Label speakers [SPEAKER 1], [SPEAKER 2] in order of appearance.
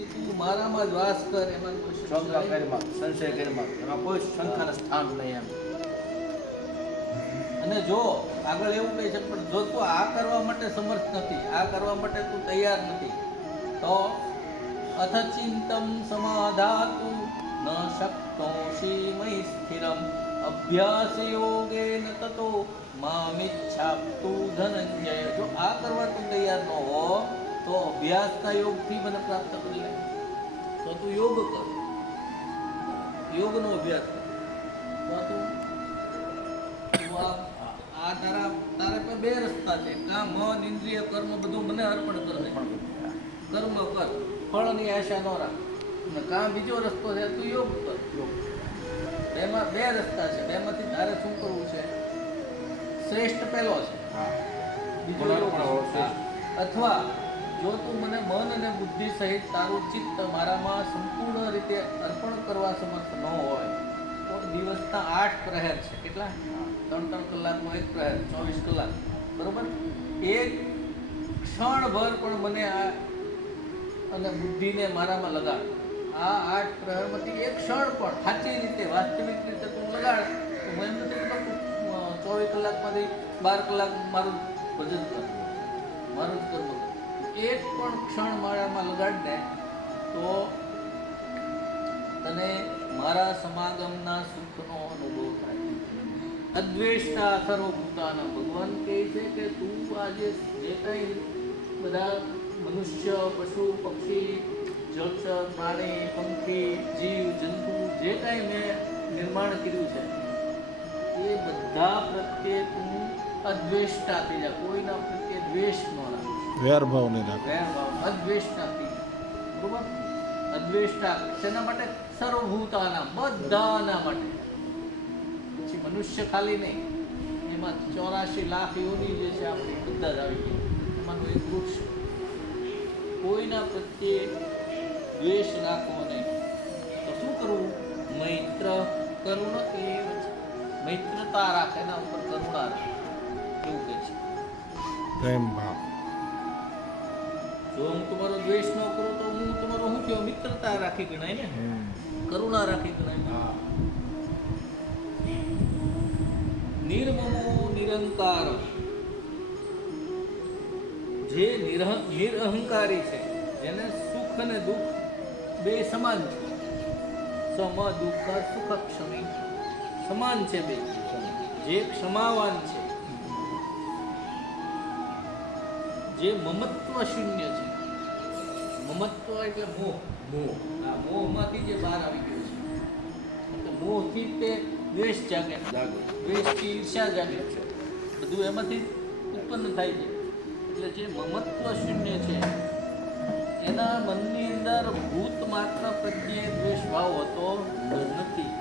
[SPEAKER 1] પછી તું મારામાં જ વાસ કર એમાં કોઈ
[SPEAKER 2] શંકા
[SPEAKER 1] નહીં.
[SPEAKER 2] સંશય કરીમાં એમાં કોઈ શંકાને સ્થાન નહીં એમ.
[SPEAKER 1] અને જો આગળ એવું કહે છે પણ જો તું આ કરવા માટે સમર્થ નથી આ કરવા માટે તું તૈયાર નથી તો અથ ચિંતમ સમાધાતુ ન શક્તોષી સીમય સ્થિરમ. અભ્યાસ યોગેન તતો મામિચ્છાપ્તુ ધનંજય. જો આ કરવા તું તૈયાર ન હો તો અભ્યાસ કા યોગથી મને પ્રાપ્ત કરી લે. તો તું યોગ કર. યોગનો અભ્યાસ કર. તો તું આ તારા તારા પર બે રસ્તા છે. કા મન ઇન્દ્રિય કર્મ બધું મને અર્પણ કર દે. કર્મ કર. ફળની આશા ન રાખ. અને કા બીજો રસ્તો છે તું યોગ કર. બેમાં બે રસ્તા છે. બેમાંથી તારે શું કરવું છે? શ્રેષ્ઠ પહેલો છે. બીજો યોગ. અથવા જો તું મને મન અને બુદ્ધિ સહિત તારું ચિત્ત મારામાં સંપૂર્ણ રીતે અર્પણ કરવા સમર્થ ન હોય, તો દિવસના આઠ પ્રહેર છે. કેટલા? ત્રણ ત્રણ કલાકનો એક પ્રહેર, ચોવીસ કલાક. બરોબર? એક ક્ષણભર પણ મને આ અને બુદ્ધિને મારામાં લગાડ. આ આઠ પ્રહરમાંથી એક ક્ષણ પણ સાચી રીતે, વાસ્તવિક રીતે તું લગાડ, તો હું નથી ચોવીસ કલાકમાંથી બાર કલાક મારું ભજન કર મારું જ કર્મ કર. એક પણ ક્ષણ મારામાં લગાડ દે, તો તને મારા સમાગમના સુખનો અનુભવ થાય. અદ્વેષતા સર્વભૂતાના ભગવાન કહે છે કે તું આજે જે કંઈ બધા મનુષ્ય, પશુ, પક્ષી જળચર પ્રાણી, પંખી, જીવ, જંતુ, જે કાંઈ મેં નિર્માણ કર્યું છે, એ બધા પ્રત્યે તું અદ્વેષતા થઈ જા. કોઈના પ્રત્યે દ્વેષ ન રાખ.
[SPEAKER 3] વેરભાવ નહીં રાખે.
[SPEAKER 1] ભેદભાવ અદ્વેષતા થઈ બરોબર? અદ્વેષ્ટા શેના માટે? સર્વભૂતાના બધાના માટે. પછી મનુષ્ય ખાલી નહીં એમાં ચોરાશી લાખ યોની જે છે આપણી બધા જ આવી ગઈ એમાંનું એક વૃક્ષ. કોઈના પ્રત્યે દ્વેષ રાખવો નહીં. તો શું કરવું? મૈત્ર કરુણ એવ મૈત્રતા રાખે એના ઉપર કરુણા રાખે. એવું કહે છે.
[SPEAKER 3] પ્રેમ ભાવ.
[SPEAKER 1] જો હું તમારો દ્વેષ ન કરું તો હું તમારો શું કહેવાય મિત્રતા રાખી ગણાય ને? કરુણા રાખી ગણાય.
[SPEAKER 2] હા.
[SPEAKER 1] નિર્મમો નિરંકાર. જે નિરહ- નિરહંકારી છે જેને સુખ અને દુઃખ બે સમાન છે. સમ દુઃખ સુખ ક્ષમી. સમાન છે બે. જે ક્ષમાવાન છે. જે મમત્વ શૂન્ય છે. મમત્વ એટલે મોહ.
[SPEAKER 2] મોહ.
[SPEAKER 1] આ મોહમાંથી જે બહાર આવી ગયું છે. એટલે મોહથી તે દ્વેષ જાગે.
[SPEAKER 2] જાગે.
[SPEAKER 1] દ્વેષથી ઈર્ષા જાગે. છે બધું એમાંથી ઉત્પન્ન થાય છે. એટલે જે મમત્વ શૂન્ય છે એના મનની અંદર ભૂત માત્ર પ્રત્યે દ્વેષ ભાવ હતો નથી.